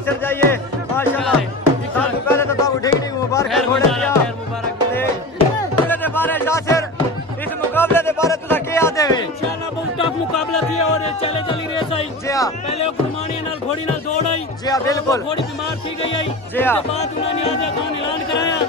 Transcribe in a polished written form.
यासिर जाइए माशाल्लाह सब तो पहले तो ठीक नहीं मुबारक घोड़े दिया घोड़े दे बारे यासिर इस मुकाबले दे बारे तुसा क्या आते हैं इंशाल्लाह बहुत टफ मुकाबला थी और चले चली रेस आई जी हां पहले कुर्बानी नाल घोड़ी नाल दौड़ आई जी हां बिल्कुल घोड़ी बीमार थी गई आई जी हां बाद उन्होंने आज खान ऐलान कराया